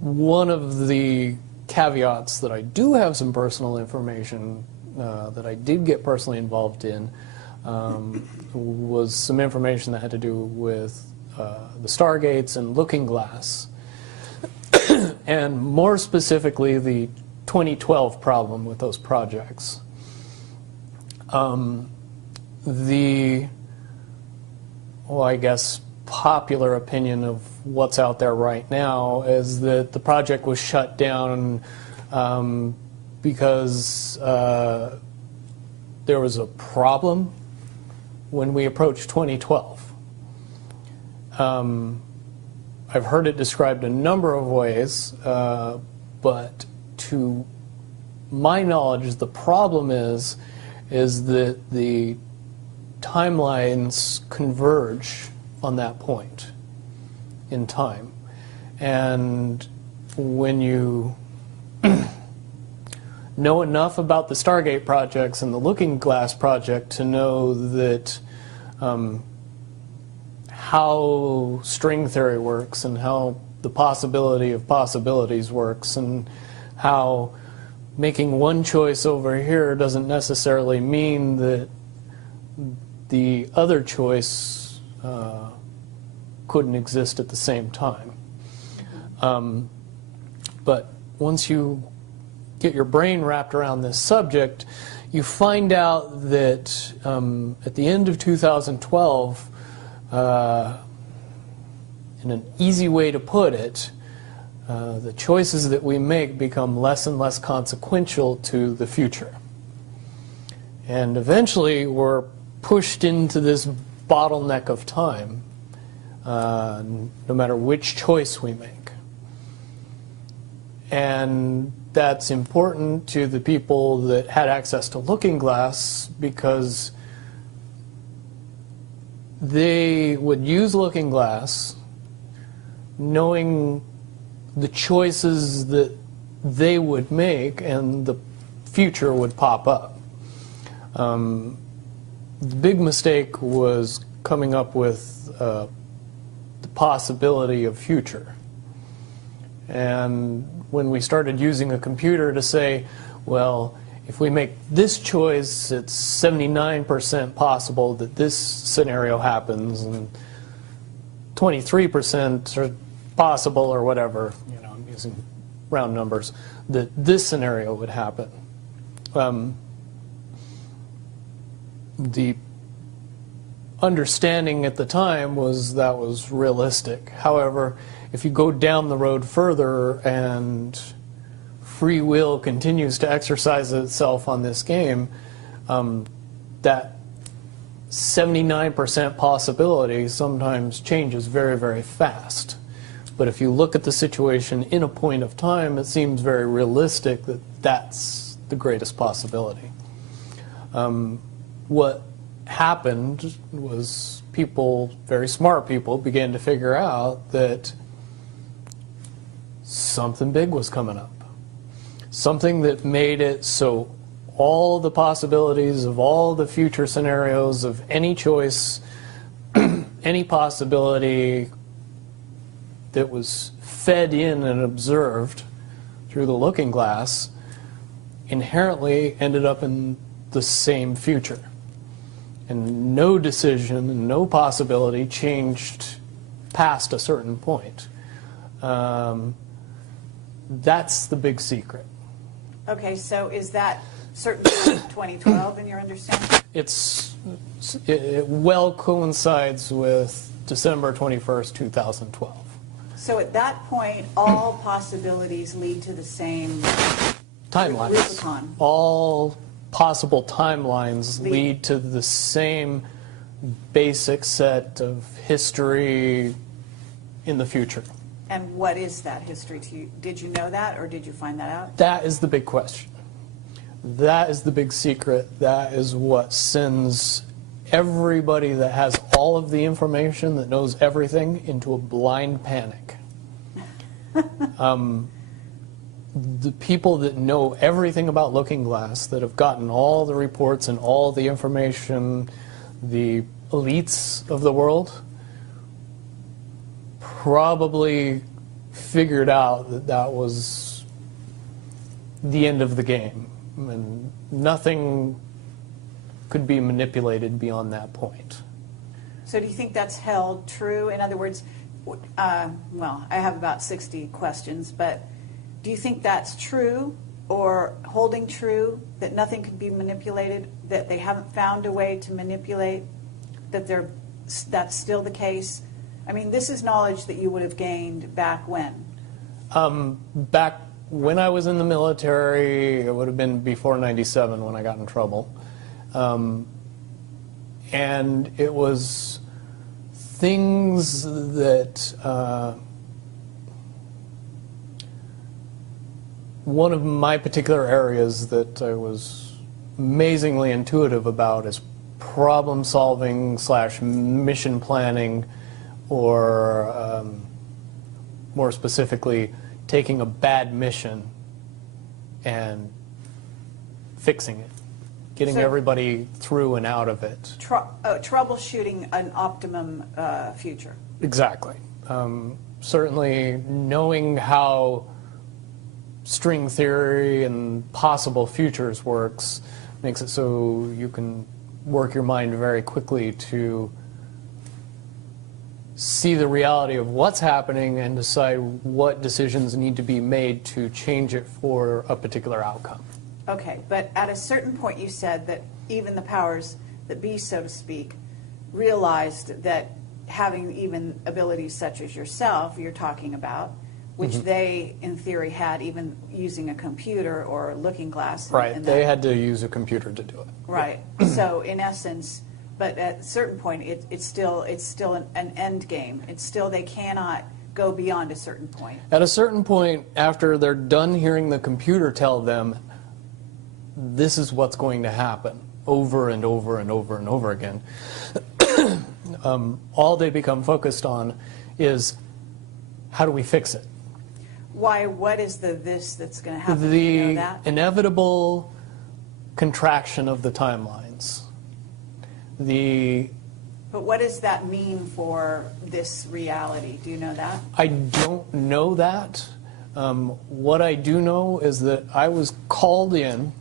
One of the caveats that I do have some personal information that I did get personally involved in was some information that had to do with the stargates and looking glass, and more specifically the 2012 problem with those projects. I guess, popular opinion of what's out there right now is that the project was shut down because there was a problem when we approached 2012. I've heard it described a number of ways, but to my knowledge, the problem is that the timelines converge on that point in time. And when you know enough about the Stargate projects and the Looking Glass project to know that how string theory works and how the possibility of possibilities works and how making one choice over here doesn't necessarily mean that the other choice couldn't exist at the same time. But once you get your brain wrapped around this subject, you find out that at the end of 2012, in an easy way to put it, the choices that we make become less and less consequential to the future. And eventually we're pushed into this bottleneck of time, no matter which choice we make. And that's important to the people that had access to Looking Glass because they would use Looking Glass knowing the choices that they would make and the future would pop up. The big mistake was coming up with the possibility of future. And when we started using a computer to say, well, if we make this choice, it's 79% possible that this scenario happens, and 23% are possible, or whatever, you know, I'm using round numbers, that this scenario would happen. The understanding at the time was that was realistic. However, if you go down the road further and free will continues to exercise itself on this game, that 79% possibility sometimes changes very, very fast. But if you look at the situation in a point of time, it seems very realistic that that's the greatest possibility. What happened was people, very smart people, began to figure out that something big was coming up. Something that made it so all the possibilities of all the future scenarios of any choice, any possibility that was fed in and observed through the Looking Glass inherently ended up in the same future. And no decision and no possibility changed past a certain point. That's the big secret. Okay, so is that certainly 2012 in your understanding? It well coincides with December 21st, 2012. So at that point, all possibilities lead to the same timelines. Rubicon. All possible timelines lead to the same basic set of history in the future. And what is that history to you? Did you know that, or did you find that out? That is the big question. That is the big secret. That is what sends everybody that has all of the information, that knows everything, into a blind panic. The people that know everything about Looking Glass, that have gotten all the reports and all the information, the elites of the world, probably figured out that that was the end of the game, and nothing could be manipulated beyond that point. So do you think that's held true? In other words, well, I have about 60 questions, but do you think that's true or holding true, that nothing can be manipulated, that they haven't found a way to manipulate, that that's still the case? I mean, this is knowledge that you would have gained back when? Back when I was in the military, it would have been before '97 when I got in trouble. And it was things that one of my particular areas that I was amazingly intuitive about is problem solving / mission planning, or more specifically, taking a bad mission and fixing it, getting everybody through and out of it. Troubleshooting an optimum future. Exactly. Certainly knowing how string theory and possible futures works makes it so you can work your mind very quickly to see the reality of what's happening and decide what decisions need to be made to change it for a particular outcome. Okay, but at a certain point you said that even the powers that be, so to speak, realized that having even abilities such as yourself, you're talking about, which they, in theory, had even using a computer or a looking glass. Right, they had to use a computer to do it. Right, so in essence, but at a certain point, it's still an end game. It's still, they cannot go beyond a certain point. At a certain point, after they're done hearing the computer tell them, this is what's going to happen, over and over and over and over again, all they become focused on is, how do we fix it? Why? What is this that's going to happen? The you know that? inevitable contraction of the timelines. But what does that mean for this reality? Do you know that? I don't know that. What I do know is that I was called in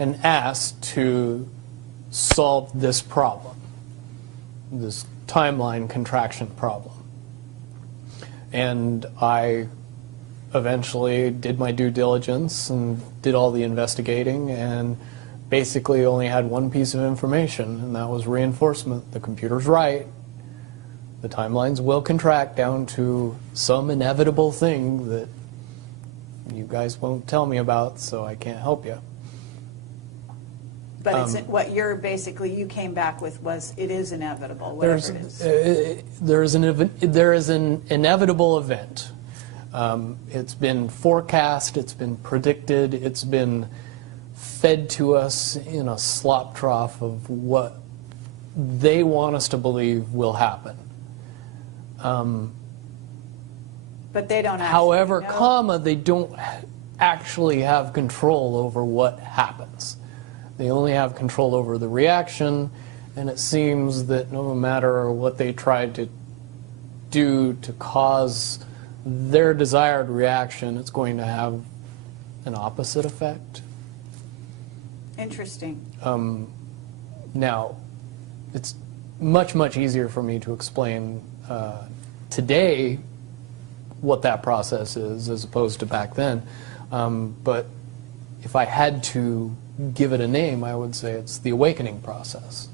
and asked to solve this problem, this timeline contraction problem. And I eventually did my due diligence and did all the investigating, and basically only had one piece of information, and that was reinforcement. The computer's right. The timelines will contract down to some inevitable thing that you guys won't tell me about, so I can't help you. But it's, what you're basically, you came back with was, it is inevitable, whatever it is. There is an inevitable event. It's been forecast, it's been predicted, it's been fed to us in a slop trough of what they want us to believe will happen. But they don't actually However, know. They don't actually have control over what happens. They only have control over the reaction, and it seems that no matter what they try to do to cause their desired reaction, it's going to have an opposite effect. Interesting. Now, it's much, much easier for me to explain today what that process is as opposed to back then. But if I had to give it a name, I would say it's the awakening process.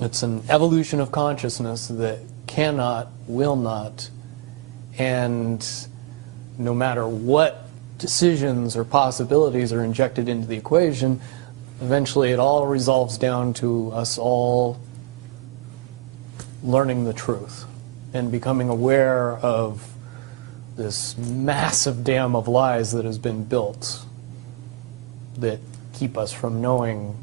It's an evolution of consciousness that cannot, will not, and no matter what decisions or possibilities are injected into the equation, eventually it all resolves down to us all learning the truth and becoming aware of this massive dam of lies that has been built that keep us from knowing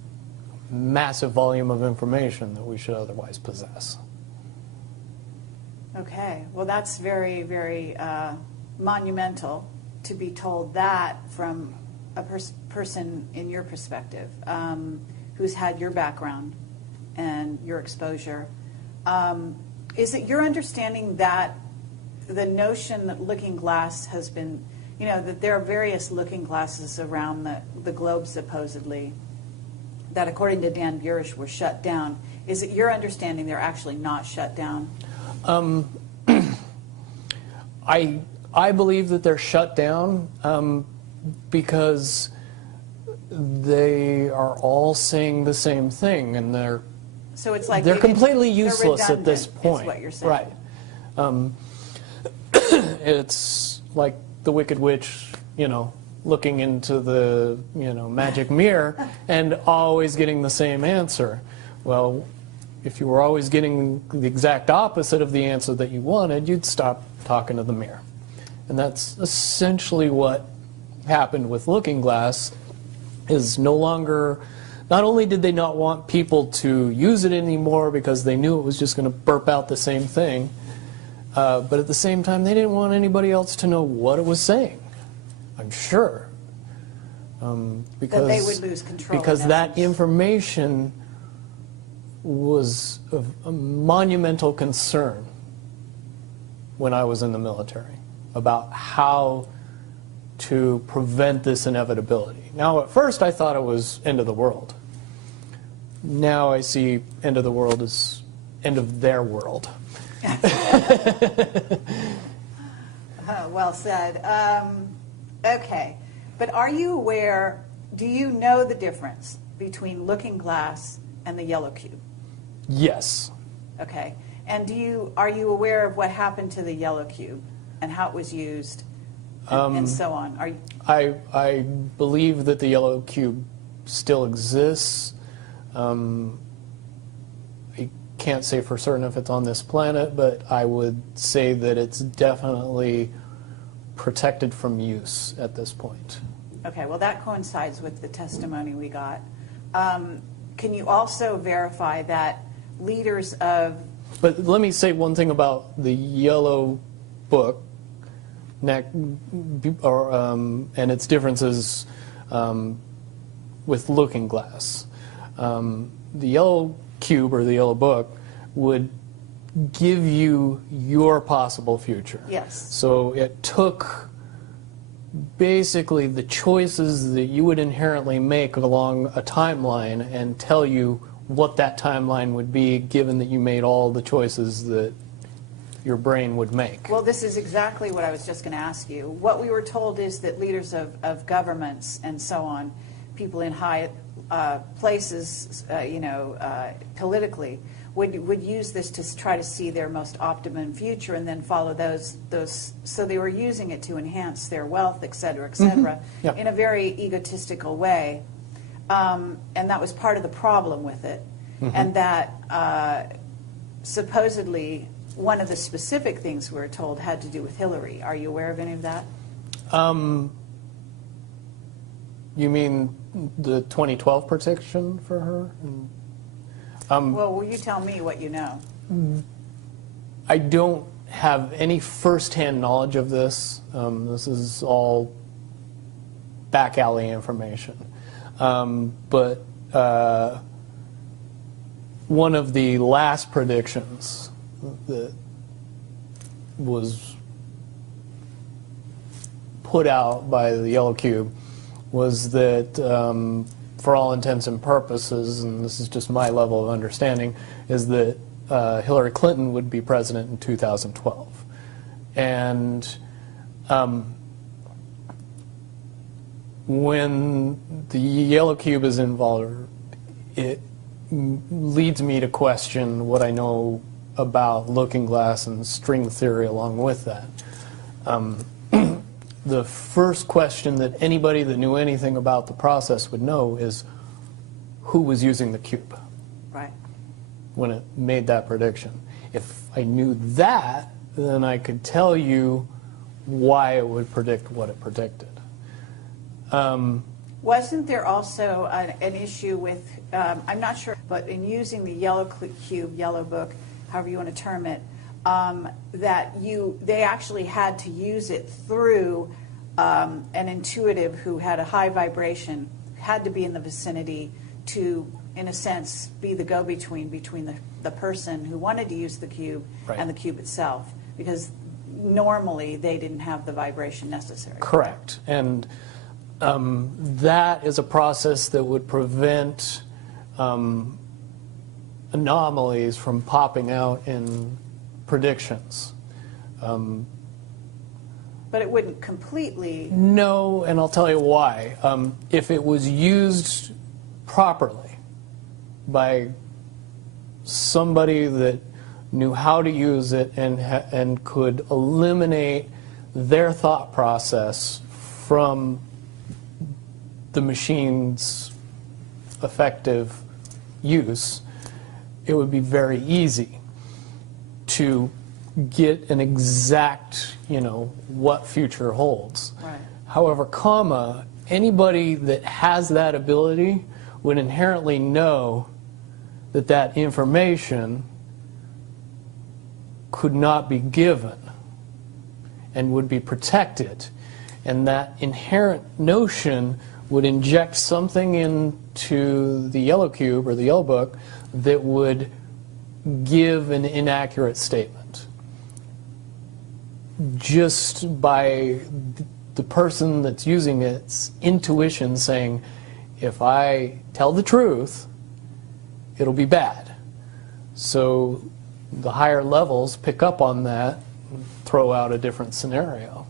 massive volume of information that we should otherwise possess. Okay, well that's very, very monumental to be told that from a person in your perspective, who's had your background and your exposure. Is it your understanding that the notion that looking glass has been, that there are various looking glasses around the globe supposedly that, according to Dan Burish, were shut down. Is it your understanding they're actually not shut down? I believe that they're shut down because they are all saying the same thing, and they're completely useless at this point. Is what you're saying. Right. It's like the Wicked Witch, looking into the magic mirror and always getting the same answer. Well, if you were always getting the exact opposite of the answer that you wanted, you'd stop talking to the mirror. And that's essentially what happened with Looking Glass. Is no longer, not only did they not want people to use it anymore because they knew it was just going to burp out the same thing, but at the same time they didn't want anybody else to know what it was saying, I'm sure. Because that they would lose control. Because that information was of a monumental concern when I was in the military about how to prevent this inevitability. Now, at first, I thought it was end of the world. Now I see end of the world as end of their world. Well said. Okay. But are you aware, do you know the difference between Looking Glass and the yellow cube? Yes. Okay. And are you aware of what happened to the yellow cube and how it was used? And so on. I believe that the yellow cube still exists. I can't say for certain if it's on this planet, but I would say that it's definitely protected from use at this point. Okay, well that coincides with the testimony we got. Can you also verify that leaders of... But let me say one thing about the yellow book. And its differences with Looking Glass. The yellow cube or the yellow book would give you your possible future. Yes. So it took basically the choices that you would inherently make along a timeline and tell you what that timeline would be, given that you made all the choices that your brain would make. Well, this is exactly what I was just going to ask you. What we were told is that leaders of governments and so on, people in high places, politically, would use this to try to see their most optimum future and then follow those. So they were using it to enhance their wealth, et cetera, Yep. in a very egotistical way. And that was part of the problem with it. And that supposedly one of the specific things we were told had to do with Hillary. Are you aware of any of that? You mean the 2012 protection for her? Well, will you tell me what you know? I don't have any first-hand knowledge of this. This is all back alley information. But one of the last predictions that was put out by the yellow cube was that for all intents and purposes, and this is just my level of understanding, is that Hillary Clinton would be president in 2012. And when the yellow cube is involved, it leads me to question what I know about Looking Glass and string theory along with that. The first question that anybody that knew anything about the process would know is who was using the cube Right. when it made that prediction. If I knew that, then I could tell you why it would predict what it predicted. Wasn't there also an issue with, I'm not sure, but in using the yellow cube, yellow book, however you want to term it, that they actually had to use it through an intuitive who had a high vibration, had to be in the vicinity to, in a sense, be the go-between between the person who wanted to use the cube Right. and the cube itself. Because normally they didn't have the vibration necessary. Correct. And that is a process that would prevent anomalies from popping out in predictions. But it wouldn't completely... No, and I'll tell you why. If it was used properly by somebody that knew how to use it and could eliminate their thought process from the machine's effective use, it would be very easy to get an exact, what future holds. Right. However, anybody that has that ability would inherently know that that information could not be given and would be protected. And that inherent notion would inject something into the yellow cube or the yellow book that would give an inaccurate statement. Just by the person that's using its intuition saying, if I tell the truth, it'll be bad. So the higher levels pick up on that and throw out a different scenario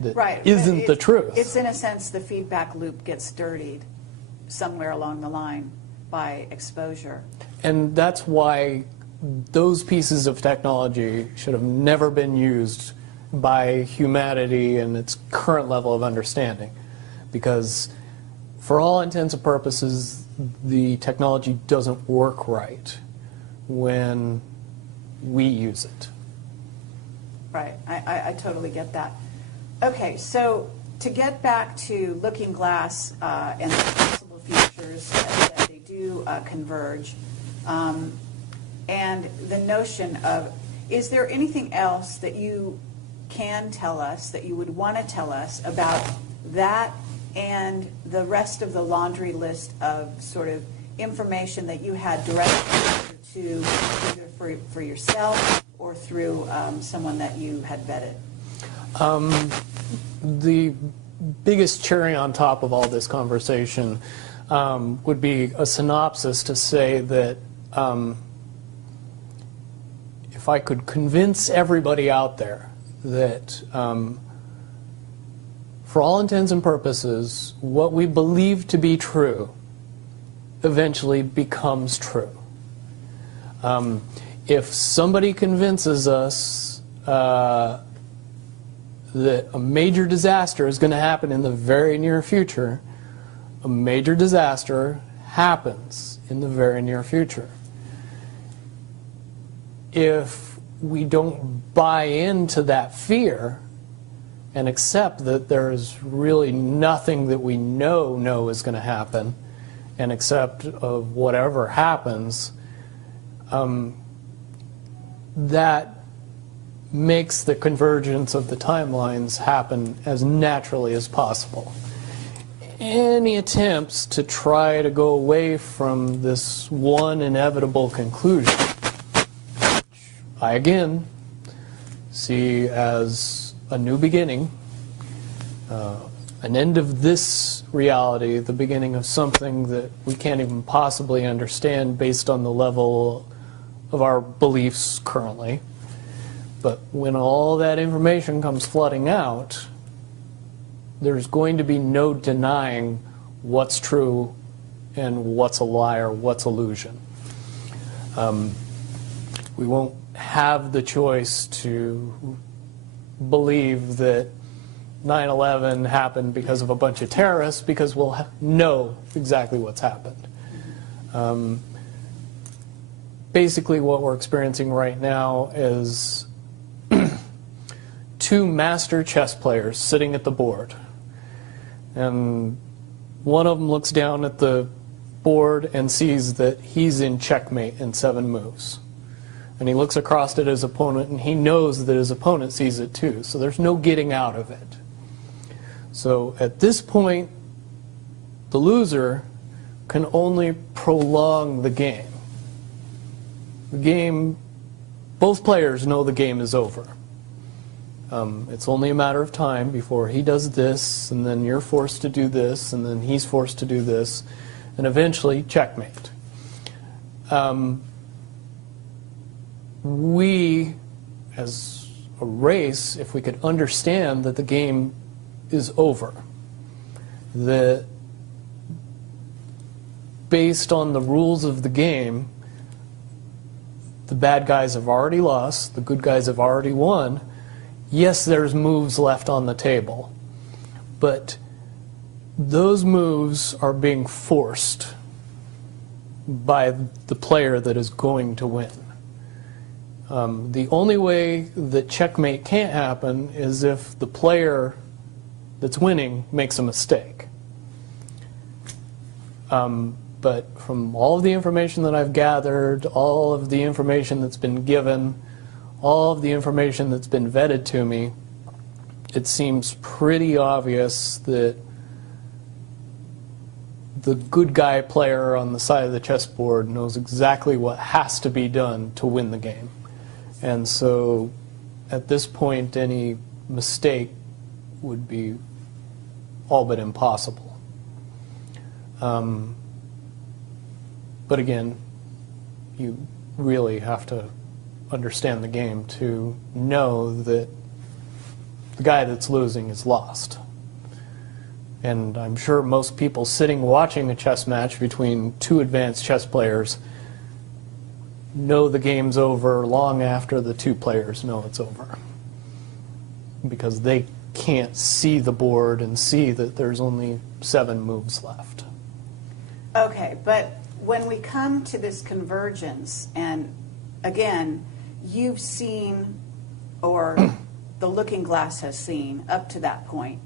that Right. isn't the truth. It's in a sense the feedback loop gets dirtied somewhere along the line by exposure. And that's why those pieces of technology should have never been used by humanity in its current level of understanding. Because for all intents and purposes, the technology doesn't work right when we use it. Right, I totally get that. Okay, so to get back to Looking Glass and the possible futures that they do converge, and the notion of, is there anything else that you can tell us, that you would want to tell us about that and the rest of the laundry list of sort of information that you had direct exposure to, either for yourself or through someone that you had vetted? The biggest cherry on top of all this conversation would be a synopsis to say that if I could convince everybody out there that for all intents and purposes, what we believe to be true eventually becomes true. If somebody convinces us that a major disaster is going to happen in the very near future, a major disaster happens in the very near future. If we don't buy into that fear and accept that there's really nothing that we know is going to happen, and accept of whatever happens, that makes the convergence of the timelines happen as naturally as possible. Any attempts to try to go away from this one inevitable conclusion, which I again see as a new beginning, an end of this reality, the beginning of something that we can't even possibly understand based on the level of our beliefs currently. But when all that information comes flooding out, there's going to be no denying what's true and what's a lie or what's illusion. We won't have the choice to believe that 9/11 happened because of a bunch of terrorists, because we'll know exactly what's happened. Basically what we're experiencing right now is two master chess players sitting at the board. And one of them looks down at the board and sees that he's in checkmate in 7 moves. And he looks across at his opponent and he knows that his opponent sees it too. So there's no getting out of it. So at this point, the loser can only prolong the game. The game, both players know the game is over. It's only a matter of time before he does this, and then you're forced to do this, and then he's forced to do this, and eventually checkmate. We, as a race, if we could understand that the game is over, that based on the rules of the game, the bad guys have already lost, the good guys have already won. Yes, there's moves left on the table, but those moves are being forced by the player that is going to win. The only way that checkmate can't happen is if the player that's winning makes a mistake. But from all of the information that I've gathered, all of the information that's been given, all of the information that's been vetted to me, it seems pretty obvious that the good guy player on the side of the chessboard knows exactly what has to be done to win the game. And so at this point, any mistake would be all but impossible. But again, you really have to understand the game to know that the guy that's losing is lost. And I'm sure most people sitting watching a chess match between two advanced chess players know the game's over long after the two players know it's over, because they can't see the board and see that there's only 7 moves left. Okay, but when we come to this convergence, and again, you've seen, or the looking glass has seen, up to that point.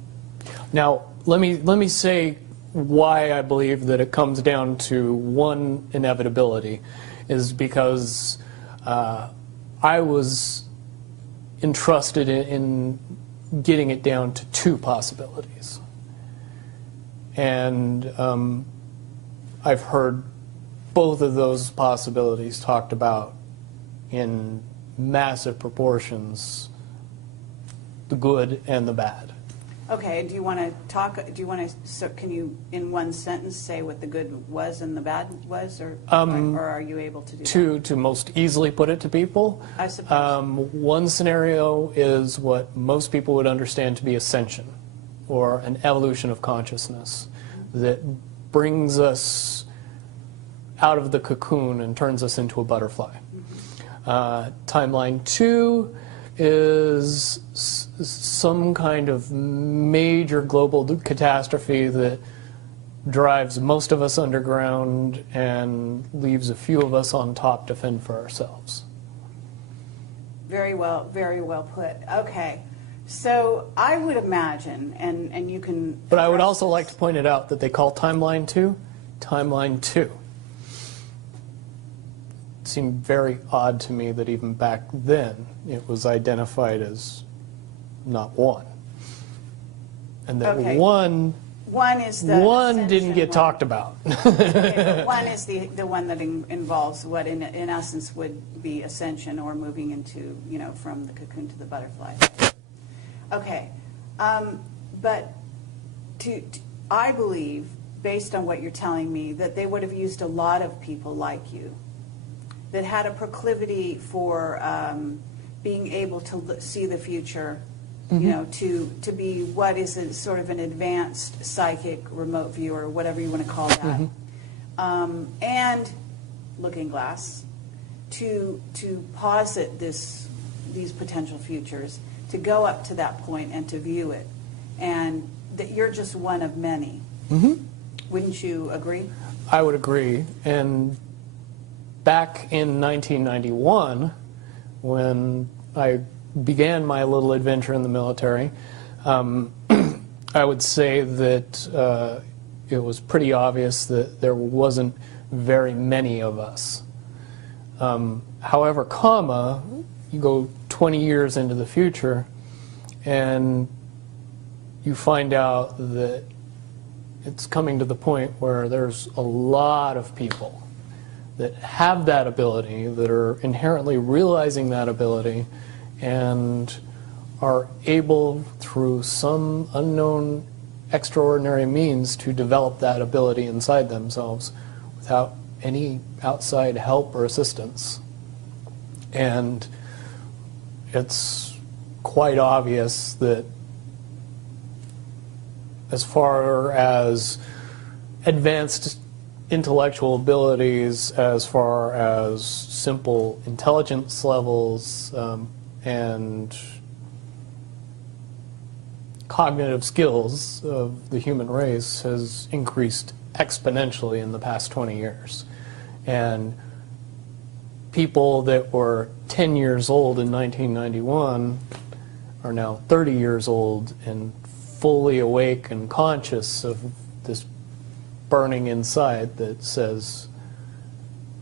Now, let me say why I believe that it comes down to one inevitability, is because I was entrusted in getting it down to 2 possibilities. And I've heard both of those possibilities talked about in massive proportions, the good and the bad. Okay, do you want to talk, so can you in one sentence say what the good was and the bad was, or are you able to do that? To most easily put it to people, I suppose. One scenario is what most people would understand to be ascension, or an evolution of consciousness that brings us out of the cocoon and turns us into a butterfly. Timeline 2 is some kind of major global catastrophe that drives most of us underground and leaves a few of us on top to fend for ourselves. Very well put. Okay, so I would imagine, and you can... But I would also like to point it out that they call timeline 2, timeline 2. It seemed very odd to me that even back then it was identified as not 1. And that okay. one is the one didn't get one. talked about. Okay, 1 is the one that involves what in essence would be ascension, or moving into, from the cocoon to the butterfly. Okay, but I believe, based on what you're telling me, that they would have used a lot of people like you that had a proclivity for being able to see the future, to be what is a sort of an advanced psychic remote viewer, whatever you want to call that, and looking glass, to posit these potential futures, to go up to that point and to view it, and that you're just one of many. Wouldn't you agree? I would agree. And back in 1991, when I began my little adventure in the military, I would say that it was pretty obvious that there wasn't very many of us. However, you go 20 years into the future and you find out that it's coming to the point where there's a lot of people that have that ability, that are inherently realizing that ability, and are able, through some unknown extraordinary means, to develop that ability inside themselves without any outside help or assistance. And it's quite obvious that as far as advanced intellectual abilities, as far as simple intelligence levels, and cognitive skills of the human race has increased exponentially in the past 20 years. And people that were 10 years old in 1991 are now 30 years old and fully awake and conscious of this burning inside that says,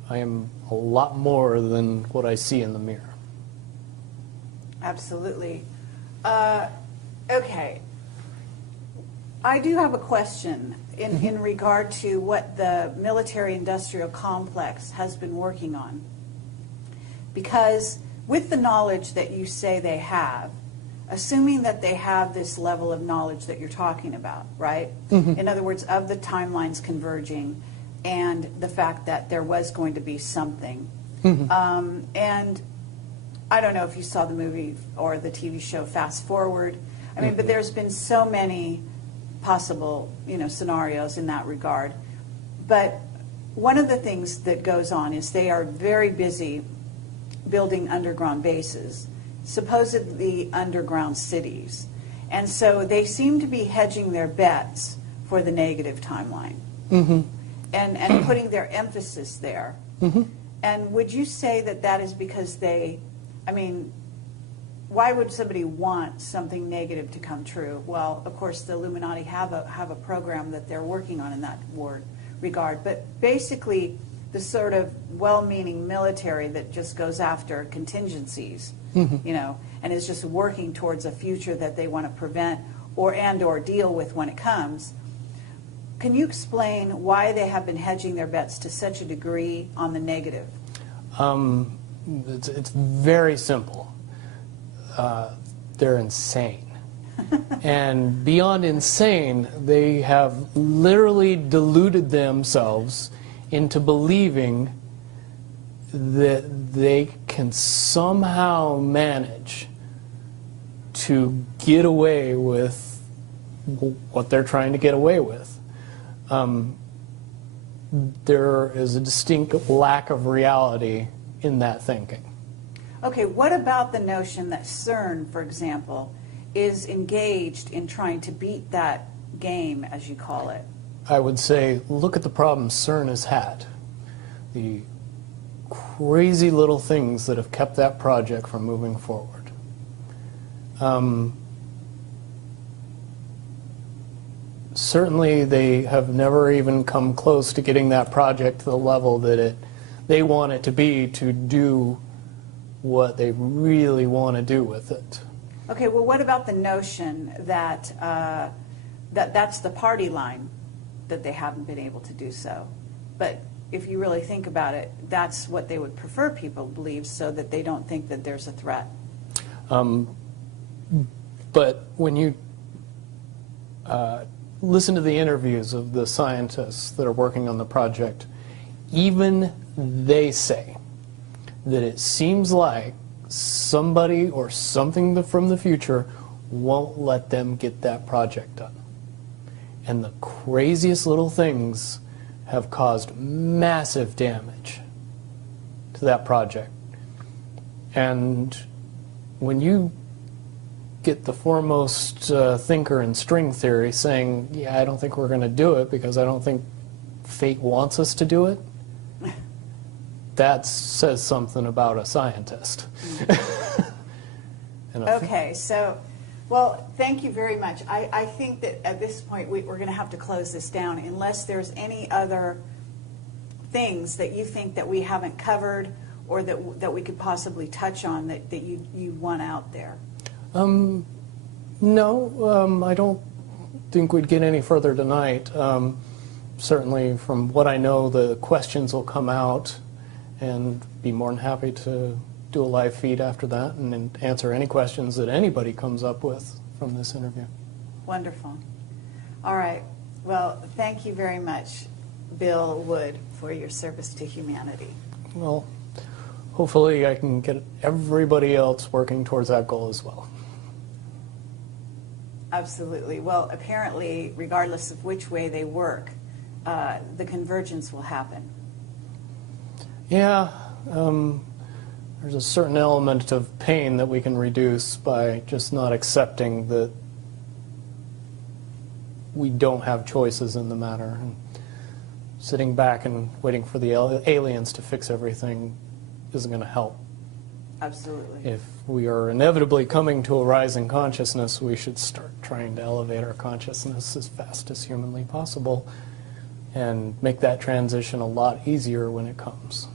I am a lot more than what I see in the mirror. Absolutely. Okay. I do have a question in regard to what the military-industrial complex has been working on. Because with the knowledge that you say they have, assuming that they have this level of knowledge that you're talking about, right? In other words, of the timelines converging and the fact that there was going to be something. And I don't know if you saw the movie or the TV show Fast Forward. I mean, but there's been so many possible, scenarios in that regard. But one of the things that goes on is they are very busy building underground bases, supposedly underground cities. And so they seem to be hedging their bets for the negative timeline and putting their emphasis there. And would you say that that is because why would somebody want something negative to come true? Well, of course, the Illuminati have a program that they're working on in that regard. But basically, the sort of well-meaning military that just goes after contingencies, and is just working towards a future that they want to prevent or deal with when it comes. Can you explain why they have been hedging their bets to such a degree on the negative? It's very simple. They're insane. And beyond insane, they have literally deluded themselves into believing that they can somehow manage to get away with what they're trying to get away with. There is a distinct lack of reality in that thinking. Okay, what about the notion that CERN, for example, is engaged in trying to beat that game, as you call it? I would say, look at the problems CERN has had. The crazy little things that have kept that project from moving forward. Certainly they have never even come close to getting that project to the level that they want it to be to do what they really want to do with it. Okay, well, what about the notion that that's the party line, that they haven't been able to do so? But if you really think about it, that's what they would prefer people believe, so that they don't think that there's a threat. But when you listen to the interviews of the scientists that are working on the project, even they say that it seems like somebody or something from the future won't let them get that project done. And the craziest little things have caused massive damage to that project. And when you get the foremost thinker in string theory saying, yeah, I don't think we're going to do it because I don't think fate wants us to do it, that says something about a scientist. Okay, so, well, thank you very much. I think that at this point we're going to have to close this down unless there's any other things that you think that we haven't covered or that we could possibly touch on that you want out there. No, I don't think we'd get any further tonight. Certainly from what I know, the questions will come out and be more than happy to do a live feed after that and answer any questions that anybody comes up with from this interview. Wonderful. All right. Well, thank you very much, Bill Wood, for your service to humanity. Well, hopefully I can get everybody else working towards that goal as well. Absolutely. Well, apparently, regardless of which way they work, the convergence will happen. Yeah, there's a certain element of pain that we can reduce by just not accepting that we don't have choices in the matter. And sitting back and waiting for the aliens to fix everything isn't going to help. Absolutely. If we are inevitably coming to a rising consciousness, we should start trying to elevate our consciousness as fast as humanly possible and make that transition a lot easier when it comes.